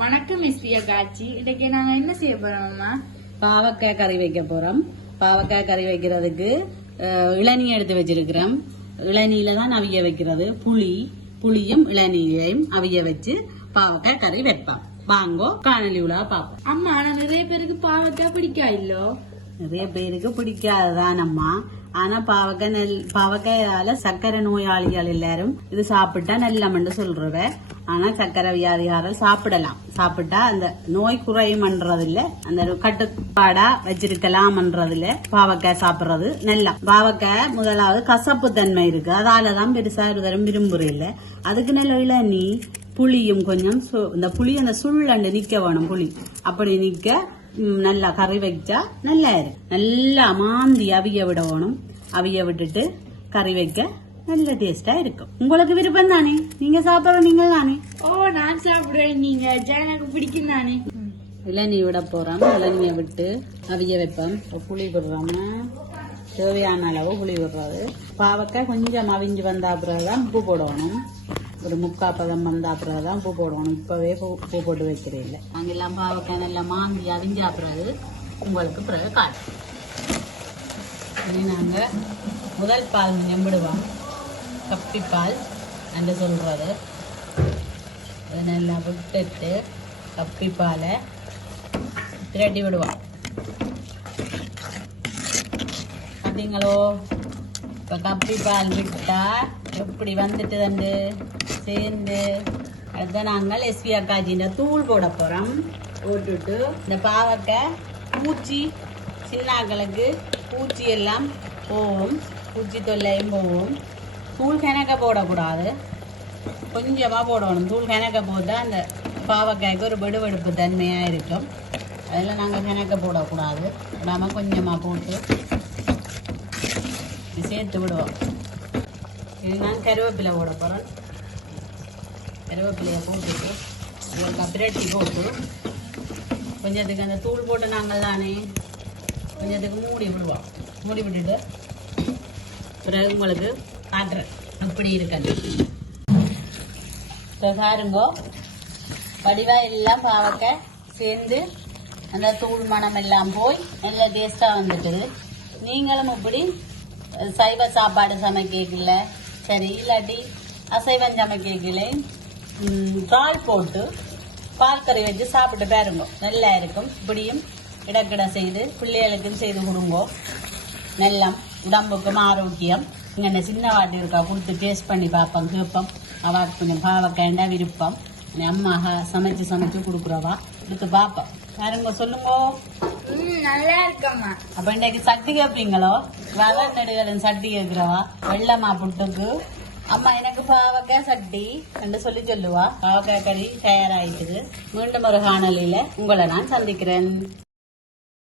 வணக்கம் மிஸ்பியா காட்சி. இன்னைக்கு நாங்க என்ன செய்ய போறோம்மா? பாவக்காய் கறி வைக்க போறோம். பாவக்காய் கறி வைக்கிறதுக்கு இளநீ எடுத்து வச்சிருக்கிறோம். இளநீல தான் அவிய வைக்கிறது. புளியும் இளநீரையும் அவிய வச்சு பாவக்காய் கறி வைப்போம். வாங்கோ காணொலி உலா பாப்போம். அம்மா, ஆனா நிறைய பேருக்கு பாவக்காய் பிடிக்கா இல்லோ? நிறைய பேருக்கு பிடிக்காததான் அம்மா. ஆனா பாவக்காயால சர்க்கரை நோயாளிகள் எல்லாரும் இது சாப்பிட்டா நல்லமென்று சொல்றத. ஆனா சர்க்கரை வியாதியாரல் சாப்பிட்டா அந்த நோய் குறையும்ன்றதில்ல, அந்த கட்டுப்பாடா வச்சிருக்கலாம்ன்றதுல பாவக்காய் சாப்பிடுறது நல்ல. பாவக்காய் முதலாவது கசப்பு தன்மை இருக்கு, அதாலதான் பெருசா இருவரும் விரும்புறில்ல. அதுக்கு நல்ல இளநீ புளியும் கொஞ்சம் இந்த புளி அந்த சுள்ளண்டு நிக்க வேணும். புளி அப்படி நிக்க நல்லா கறி வச்சா நல்லா இருக்கும். நல்லா மாந்தி அவிய விடணும். அவிய விட்டுட்டு கறி வைக்க நல்ல டேஸ்டா இருக்கும். உங்களுக்கு விருப்பம் தானே, நீங்க சாப்பிடுற நீங்க தானே. ஓ, நான் சாப்பிடுவேன். நீங்க எனக்கு பிடிக்கும் தானே. இளநீ விட போறோம். இளநியை விட்டு அவிய வைப்போம். புளி விடுறோம். தேவையான அளவு புளி விடுறது. பாவக்காய் கொஞ்சம் அவிஞ்சு வந்தா பிறகுதான் உப்பு போடணும். ஒரு 3/4 பதம் வந்தா பிறகுதான் உப்பு போடணும். இப்பவே உப்பு போட்டு வைக்கிறேன் இல்லை. நாங்கெல்லாம் பாவக்காய் நல்லா மாந்தி அவிஞ்சா பிறகு உங்களுக்கு பிறகு காட்டும். நாங்க முதல் பால் நம்பிடுவோம். கப்பிப்பால் என்று சொல்றது. நல்லா விட்டுட்டு கப்பிப்பாலை திரட்டி விடுவோம். பார்த்தீங்களோ, இப்போ கப்பிப்பால் விட்டா எப்படி வந்துட்டு வந்து சேர்ந்து அதுதான் நாங்கள் எஸ்வி அக்காஜின்ற தூள் போட போறோம். போட்டுட்டு இந்த பாவக்காய் பூச்சி சின்னாக்களுக்கு பூச்சி எல்லாம் போகும், பூச்சி தொல்லையும் போகும். தூள் கணக்க போடக்கூடாது, கொஞ்சமாக போடணும். தூள் கணக்க போட்டால் அந்த பாவக்காய்க்கு ஒரு வெடுவெடுப்பு தன்மையாக இருக்கும். அதில் நாங்கள் கணக்க போடக்கூடாது. நாம் கொஞ்சமாக போட்டு சேர்த்து விடுவோம். இது நான் கருவேப்பிலை போட போகிறேன். கருவேப்பிலையை போட்டுட்டு உங்களுக்கு பிரட்டி போட்டு கொஞ்சத்துக்கு அந்த தூள் போட்டு நாங்கள் தானே கொஞ்சத்துக்கு மூடி விடுவோம். மூடி விட்டுட்டு பிறகு உங்களுக்கு காட்டுறேன் அப்படி இருக்காது. இப்போ பாருங்கோ, வடிவாக எல்லாம் பாவக்காய் சேர்ந்து அந்த தூள் மனம் எல்லாம் போய் நல்ல டேஸ்டாக வந்துட்டுது. நீங்களும் இப்படி சைவ சாப்பாடு சமைக்கல சரி, இல்லாட்டி அசைவம் சமைக்கல பால் போட்டு பால் கறி வச்சு சாப்பிட்டு பாருங்க, நல்லா இருக்கும். இப்படியும் இடக்கிட செய்து பிள்ளைகளுக்கும் செய்து கொடுங்கோ. நல்லா உடம்புக்கும் ஆரோக்கியம். இங்கே சின்ன வாட்டி இருக்கா கொடுத்து டேஸ்ட் பண்ணி பார்ப்போம், கேட்போம். அவாக்கு கொஞ்சம் பாவக்காண்டா விருப்பம். அம்மாக சமைச்சு கொடுக்குறவா கொடுத்து பார்ப்போம். பாருங்க, சொல்லுங்க. நல்லா இருக்கம்மா. அப்ப இன்னைக்கு சட்டி கேட்பீங்களோ? வகை நெடுகளின் சட்டி கேட்கிறவா வெள்ளமா புட்டுக்கு அம்மா எனக்கு பாவக்காய் சட்டி என்று சொல்லுவா. பாவக்காய் கறி தயாராயிட்டு மீண்டும் ஒரு காணொலியில உங்களை நான் சந்திக்கிறேன்.